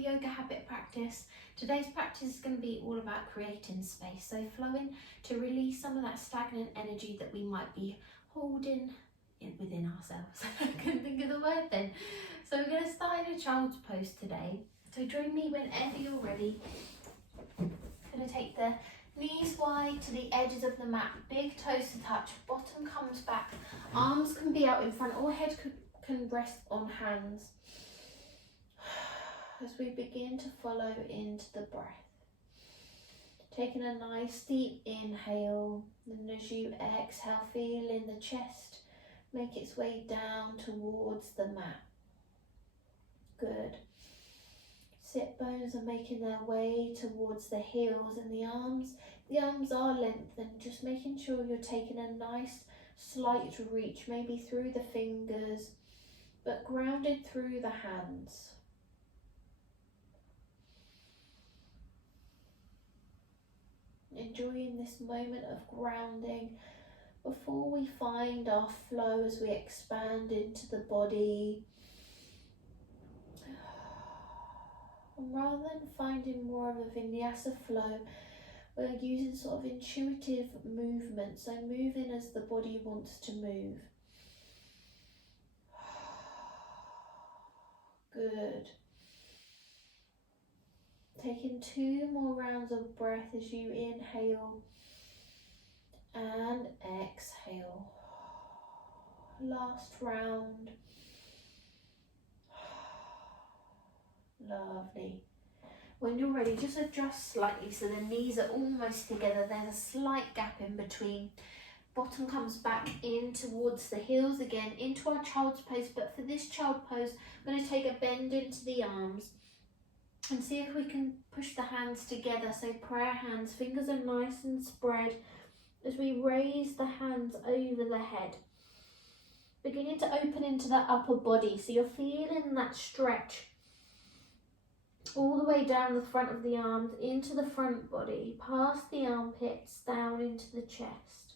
yoga habit practice. Today's practice is going to be all about creating space, so flowing to release some of that stagnant energy that we might be holding within ourselves. I couldn't think of the word then. So we're going to start in a child's pose today. So join me whenever you're ready. I'm going to take the knees wide to the edges of the mat, big toes to touch, bottom comes back, arms can be out in front or head can rest on hands. As we begin to follow into the breath. Taking a nice deep inhale, and as you exhale, feel in the chest make its way down towards the mat. Good. Sit bones are making their way towards the heels and the arms. The arms are lengthened, just making sure you're taking a nice slight reach, maybe through the fingers, but grounded through the hands. Enjoying this moment of grounding before we find our flow as we expand into the body. And rather than finding more of a vinyasa flow, we're using sort of intuitive movement, so moving as the body wants to move. Good. Taking 2 more rounds of breath as you inhale and exhale. Last round. Lovely. When you're ready, just adjust slightly so the knees are almost together. There's a slight gap in between. Bottom comes back in towards the heels again, into our child's pose. But for this child pose, I'm going to take a bend into the arms and see if we can push the hands together. So prayer hands, fingers are nice and spread as we raise the hands over the head. Beginning to open into the upper body, so you're feeling that stretch all the way down the front of the arms, into the front body, past the armpits, down into the chest.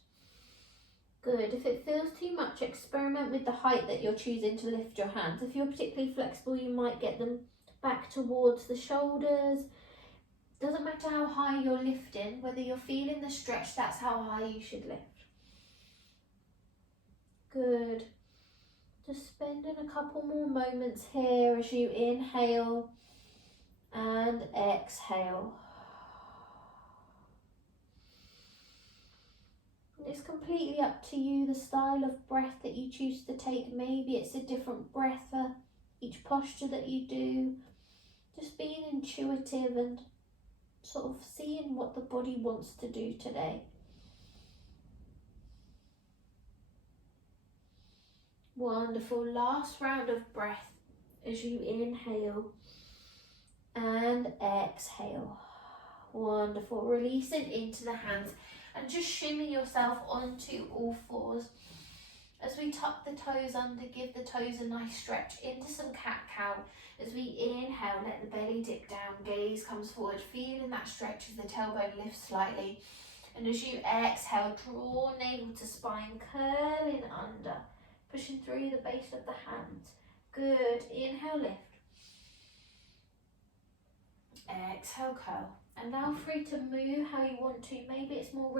Good. If it feels too much, experiment with the height that you're choosing to lift your hands. If you're particularly flexible, you might get them back towards the shoulders. Doesn't matter how high you're lifting, whether you're feeling the stretch, that's how high you should lift. Good. Just spending a couple more moments here as you inhale and exhale. It's completely up to you, the style of breath that you choose to take. Maybe it's a different breath for each posture that you do. Just being intuitive and sort of seeing what the body wants to do today. Wonderful. Last round of breath as you inhale and exhale. Wonderful. Release it into the hands and just shimmy yourself onto all fours. As we tuck the toes under, give the toes a nice stretch into some cat-cow. As we inhale, let the belly dip down, gaze comes forward, feeling that stretch as the tailbone lifts slightly. And as you exhale, draw navel to spine, curling under, pushing through the base of the hands. Good. Inhale, lift. Exhale, curl. And now free to move how you want to. Maybe it's more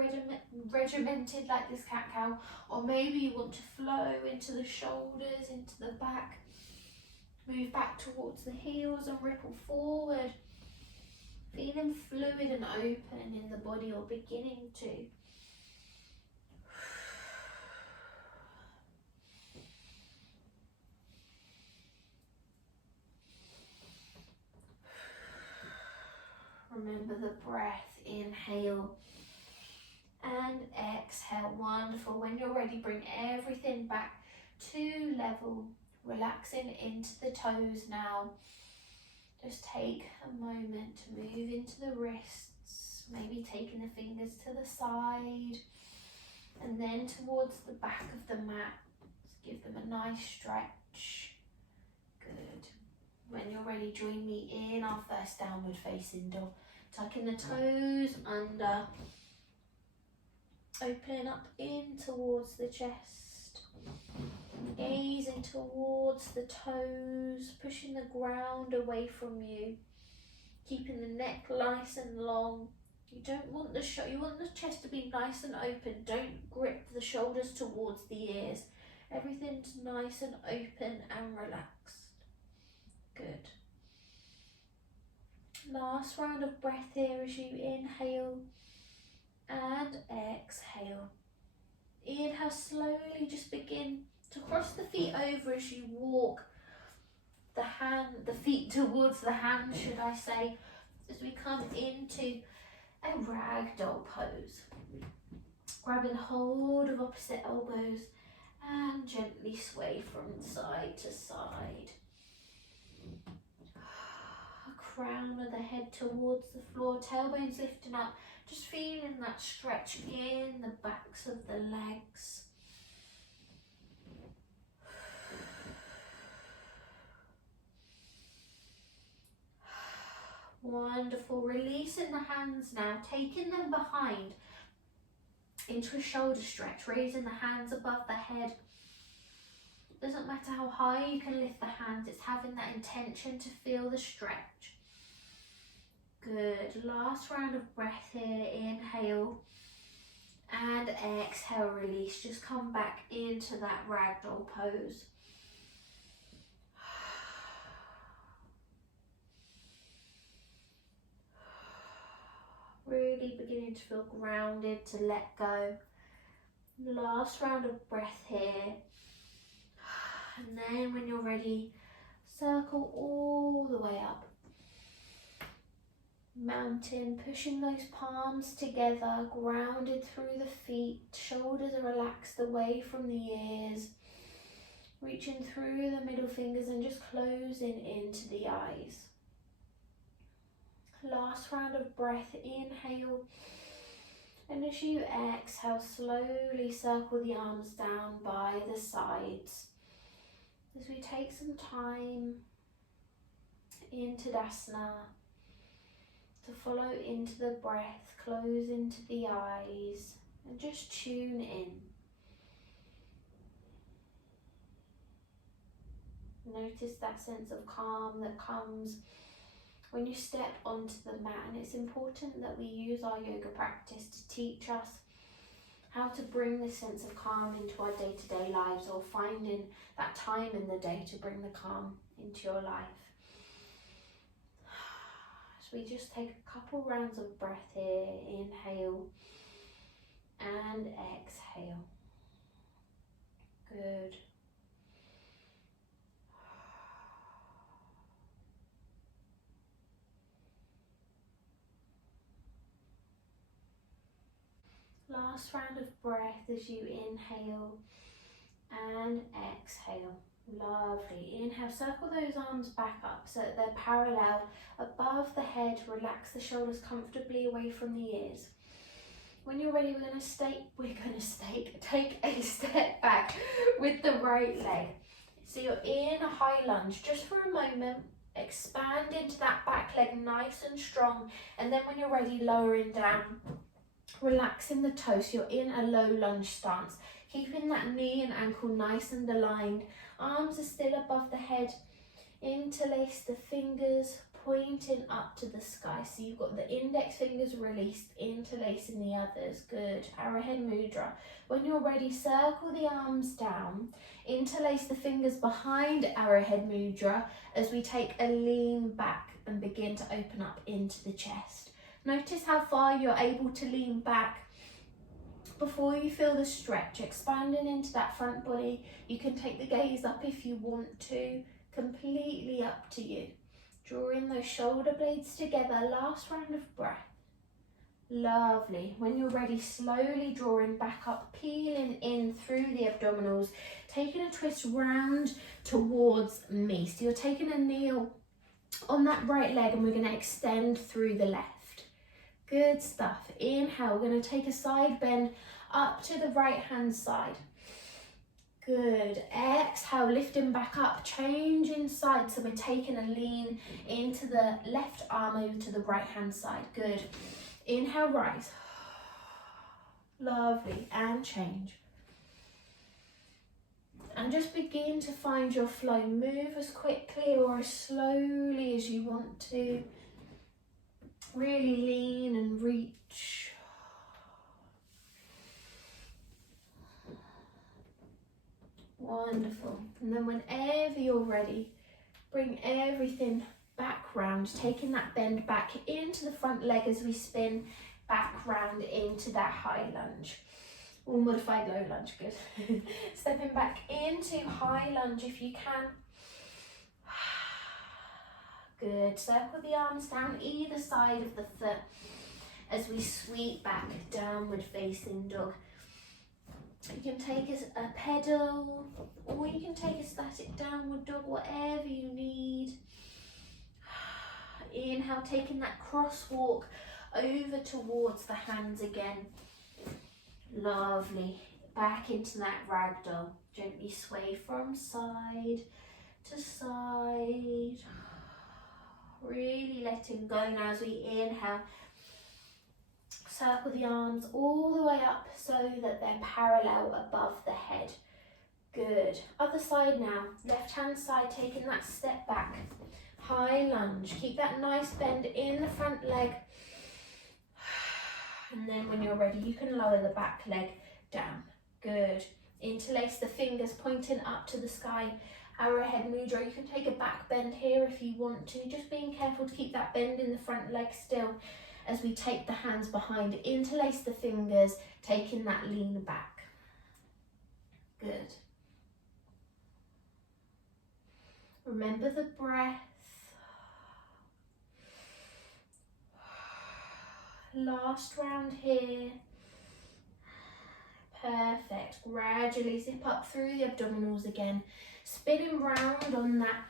regimented like this cat-cow, or maybe you want to flow into the shoulders, into the back. Move back towards the heels and ripple forward. Feeling fluid and open in the body, or beginning to. Remember the breath, inhale and exhale. Wonderful. When you're ready, bring everything back to level, relaxing into the toes now. Just take a moment to move into the wrists, maybe taking the fingers to the side and then towards the back of the mat. Just give them a nice stretch. Good. When you're ready, join me in our first downward facing dog. Tucking the toes under, opening up in towards the chest, gazing towards the toes, pushing the ground away from you. keeping the neck nice and long. You don't want you want the chest to be nice and open. Don't grip the shoulders towards the ears. Everything's nice and open and relaxed. Good. Last round of breath here as you inhale and exhale. Inhale slowly, just begin to cross the feet over as you walk the feet towards the hands, should I say, as we come into a ragdoll pose. Grabbing hold of opposite elbows and gently sway from side to side. Crown of the head towards the floor, tailbones lifting up, just feeling that stretch in the backs of the legs. Wonderful. Releasing the hands now, taking them behind into a shoulder stretch, raising the hands above the head. Doesn't matter how high you can lift the hands, it's having that intention to feel the stretch. Good. Last round of breath here. Inhale and exhale, release. Just come back into that ragdoll pose. Really beginning to feel grounded, to let go. Last round of breath here. And then when you're ready, circle all the way up. Mountain, pushing those palms together, grounded through the feet, shoulders are relaxed away from the ears, reaching through the middle fingers and just closing into the eyes. Last round of breath, inhale, and as you exhale, slowly circle the arms down by the sides. As we take some time in Tadasana, to follow into the breath, close into the eyes and just tune in. Notice that sense of calm that comes when you step onto the mat, and it's important that we use our yoga practice to teach us how to bring this sense of calm into our day-to-day lives, or finding that time in the day to bring the calm into your life. So we just take a couple rounds of breath here. Inhale and exhale. Good. Last round of breath as you inhale and exhale. Lovely. Inhale, circle those arms back up so that they're parallel above the head. Relax the shoulders comfortably away from the ears. When you're ready, we're going to take a step back with the right leg. So you're in a high lunge just for a moment. Expand into that back leg nice and strong, and then when you're ready, lowering down, relaxing the toes. You're in a low lunge stance, keeping that knee and ankle nice and aligned. Arms are still above the head. Interlace the fingers, pointing up to the sky. So you've got the index fingers released, interlacing the others. Good. Arrowhead Mudra. When you're ready, circle the arms down. Interlace the fingers behind Arrowhead Mudra as we take a lean back and begin to open up into the chest. Notice how far you're able to lean back before you feel the stretch, expanding into that front body. You can take the gaze up if you want to, completely up to you. Drawing those shoulder blades together, last round of breath. Lovely. When you're ready, slowly drawing back up, peeling in through the abdominals, taking a twist round towards me. So you're taking a kneel on that right leg and we're going to extend through the left. Good stuff. Inhale, we're going to take a side bend up to the right hand side. Good. Exhale, lifting back up, changing sides. So we're taking a lean into the left arm over to the right hand side. Good. Inhale, rise. Lovely. And change. And just begin to find your flow. Move as quickly or as slowly as you want to. Really lean and reach. Wonderful. And then whenever you're ready, bring everything back round, taking that bend back into the front leg as we spin back round into that high lunge. Or modified low lunge, good. Stepping back into high lunge if you can. Good. Circle the arms down either side of the foot as we sweep back, downward facing dog. You can take a pedal, or you can take a static downward dog, whatever you need. Inhale, taking that crosswalk over towards the hands again. Lovely. Back into that ragdoll. Gently sway from side to side. Really letting go now as we inhale. Circle the arms all the way up so that they're parallel above the head. Good. Other side now. Left hand side, taking that step back. High lunge. Keep that nice bend in the front leg. And then when you're ready, you can lower the back leg down. Good. Interlace the fingers pointing up to the sky. Arrowhead mudra. You can take a back bend here if you want to. Just being careful to keep that bend in the front leg still as we take the hands behind. Interlace the fingers, taking that lean back. Good. Remember the breath. Last round here. Perfect. Gradually zip up through the abdominals again. Spinning round on that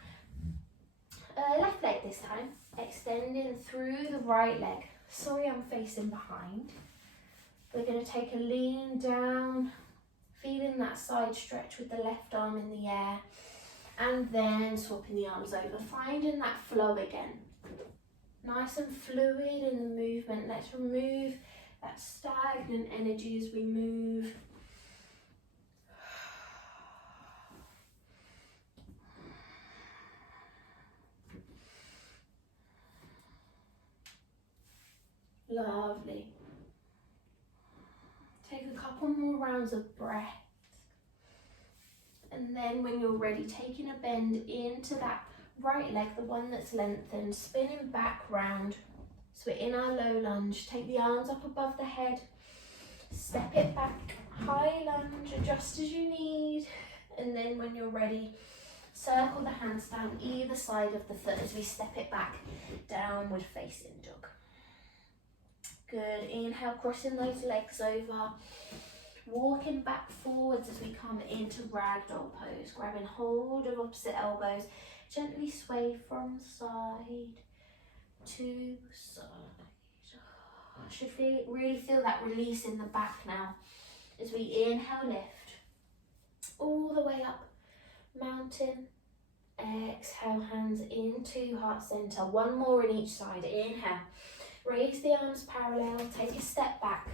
left leg this time. Extending through the right leg. Sorry, I'm facing behind. We're going to take a lean down. Feeling that side stretch with the left arm in the air. And then swapping the arms over. Finding that flow again. Nice and fluid in the movement. Let's remove that stagnant energy as we move. Lovely. Take a couple more rounds of breath. And then when you're ready, taking a bend into that right leg, the one that's lengthened, spinning back round. So we're in our low lunge. Take the arms up above the head. Step it back. High lunge, adjust as you need. And then when you're ready, circle the hands down either side of the foot as we step it back. Downward facing dog. Good. Inhale, crossing those legs over. Walking back forwards as we come into ragdoll pose. Grabbing hold of opposite elbows. Gently sway from side to side. I should really feel that release in the back now. As we inhale, lift. All the way up. Mountain. Exhale, hands into heart center. One more in each side. Inhale. Raise the arms parallel. Take a step back.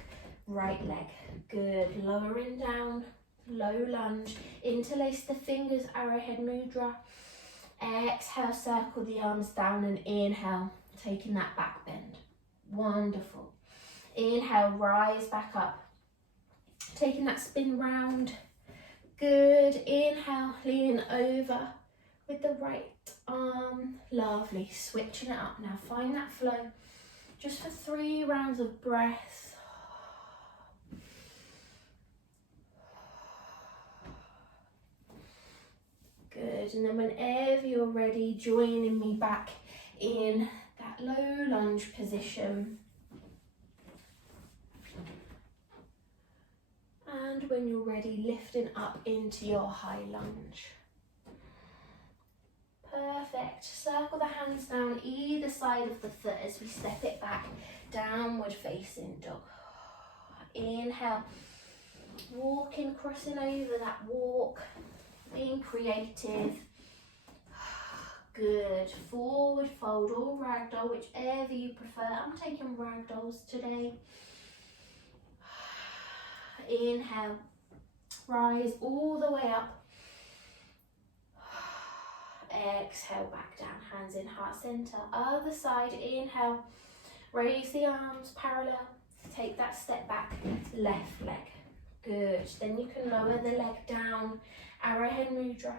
Right leg. Good. Lowering down. Low lunge. Interlace the fingers. Arrowhead mudra. Exhale, circle the arms down and inhale, taking that back bend. Wonderful. Inhale, rise back up. Taking that spin round. Good. Inhale, lean over with the right arm. Lovely. Switching it up now. Find that flow. Just for 3 rounds of breath. Good, and then whenever you're ready, joining me back in that low lunge position. And when you're ready, lifting up into your high lunge. Perfect. Circle the hands down either side of the foot as we step it back. Downward facing dog. Inhale. Walking, crossing over that walk. Being creative. Good. Forward fold or ragdoll, whichever you prefer. I'm taking ragdolls today. Inhale. Rise all the way up. Exhale, back down. Hands in heart center. Other side. Inhale. Raise the arms parallel, take that step back, left leg. Good. Then you can lower the leg down, Arrowhead Mudra.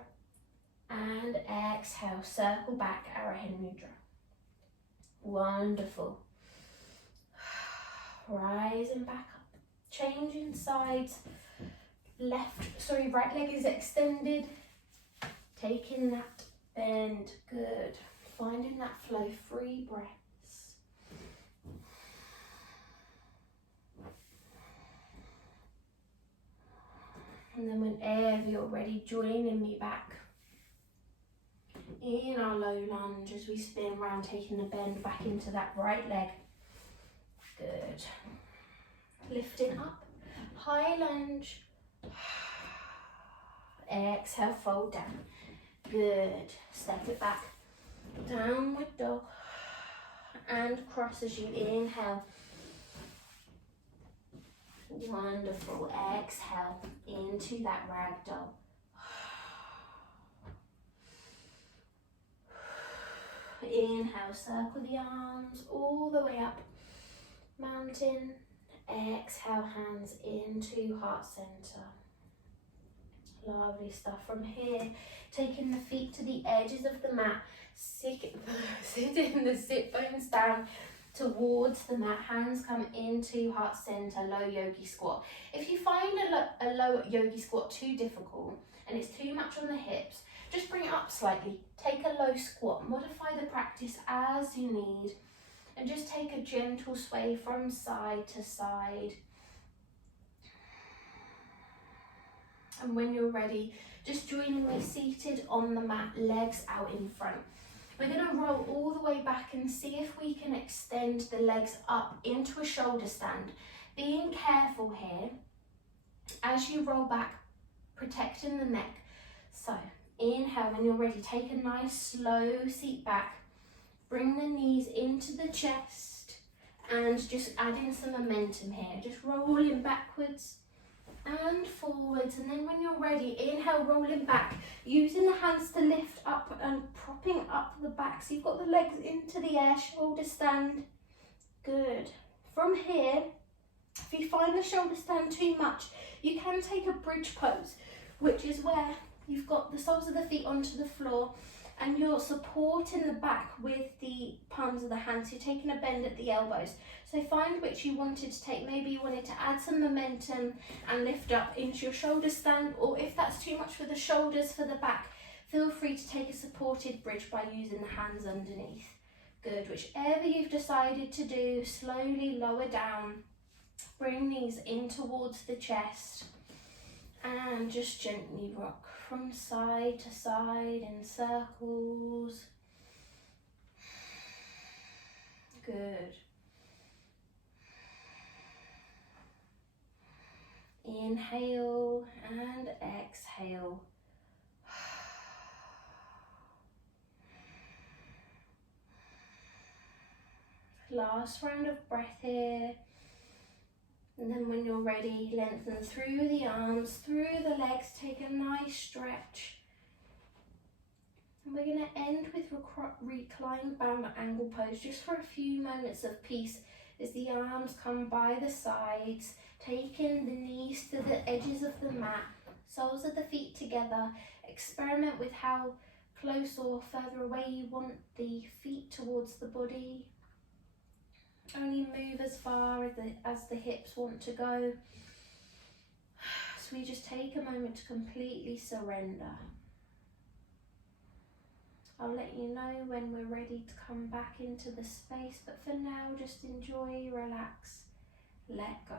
And exhale, circle back, Arrowhead Mudra. Wonderful. Rising back up, changing sides. Right leg is extended. Taking that bend, good. Finding that flow, 3 breaths. And then whenever you're ready, joining me back in our low lunge as we spin around, taking the bend back into that right leg. Good. Lifting up, high lunge. Exhale, fold down. Good. Step it back. Downward dog. And cross as you inhale. Wonderful. Exhale into that ragdoll. Inhale, circle the arms all the way up. Mountain. Exhale, hands into heart center. Lovely stuff. From here, taking the feet to the edges of the mat, sitting the sit bones down towards the mat. Hands come into heart center, low yogi squat. If you find a low yogi squat too difficult and it's too much on the hips, just bring it up slightly. Take a low squat, modify the practice as you need, and just take a gentle sway from side to side. And when you're ready, just join me seated on the mat, legs out in front. We're going to roll all the way back and see if we can extend the legs up into a shoulder stand. Being careful here, as you roll back, protecting the neck. So, inhale, when you're ready, take a nice slow seat back. Bring the knees into the chest and just adding some momentum here. Just rolling backwards and forwards, and then when you're ready, inhale, rolling back, using the hands to lift up and propping up the back, so you've got the legs into the air, shoulder stand. Good. From here, if you find the shoulder stand too much, you can take a bridge pose, which is where you've got the soles of the feet onto the floor and you're supporting the back with the palms of the hands. You're taking a bend at the elbows. So find which you wanted to take. Maybe you wanted to add some momentum and lift up into your shoulder stand, or if that's too much for the shoulders, for the back, feel free to take a supported bridge by using the hands underneath. Good. Whichever you've decided to do, slowly lower down. Bring these in towards the chest and just gently rock from side to side in circles. Good. Inhale and exhale. Last round of breath here. And then when you're ready, lengthen through the arms, through the legs, take a nice stretch. And we're going to end with reclined bound angle pose, just for a few moments of peace as the arms come by the sides, taking the knees to the edges of the mat, soles of the feet together. Experiment with how close or further away you want the feet towards the body. Only move as far as the hips want to go. So we just take a moment to completely surrender. I'll let you know when we're ready to come back into the space, but for now, just enjoy, relax, let go.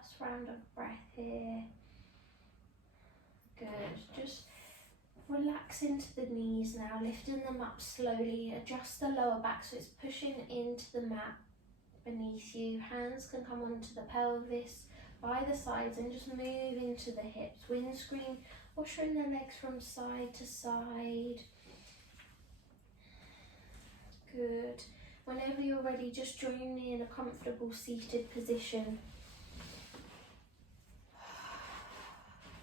Last round of breath here. Good. Just relax into the knees now, lifting them up slowly. Adjust the lower back so it's pushing into the mat beneath you. Hands can come onto the pelvis, by the sides, and just move into the hips. Windscreen, washing the legs from side to side. Good. Whenever you're ready, just join me in a comfortable seated position.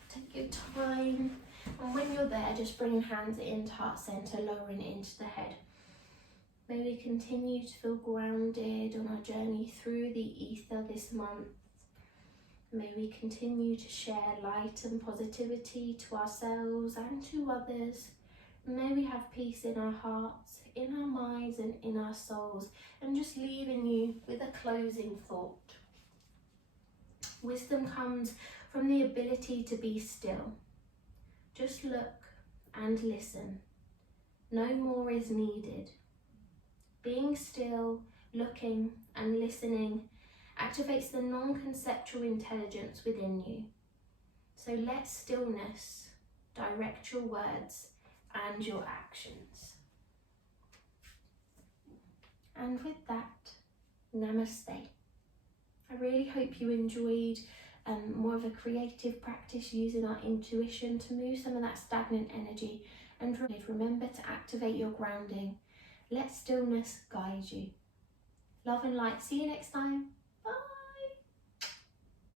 Take your time, and when you're there, just bring hands into heart center, lowering into the head. May we continue to feel grounded on our journey through the ether this month. May we continue to share light and positivity to ourselves and to others. May we have peace in our hearts, in our minds, and in our souls. And just leaving you with a closing thought. Wisdom comes from the ability to be still. Just look and listen. No more is needed. Being still, looking and listening activates the non-conceptual intelligence within you. So let stillness direct your words and your actions. And with that, namaste. I really hope you enjoyed more of a creative practice using our intuition to move some of that stagnant energy. And remember to activate your grounding. Let stillness guide you. Love and light. See you next time.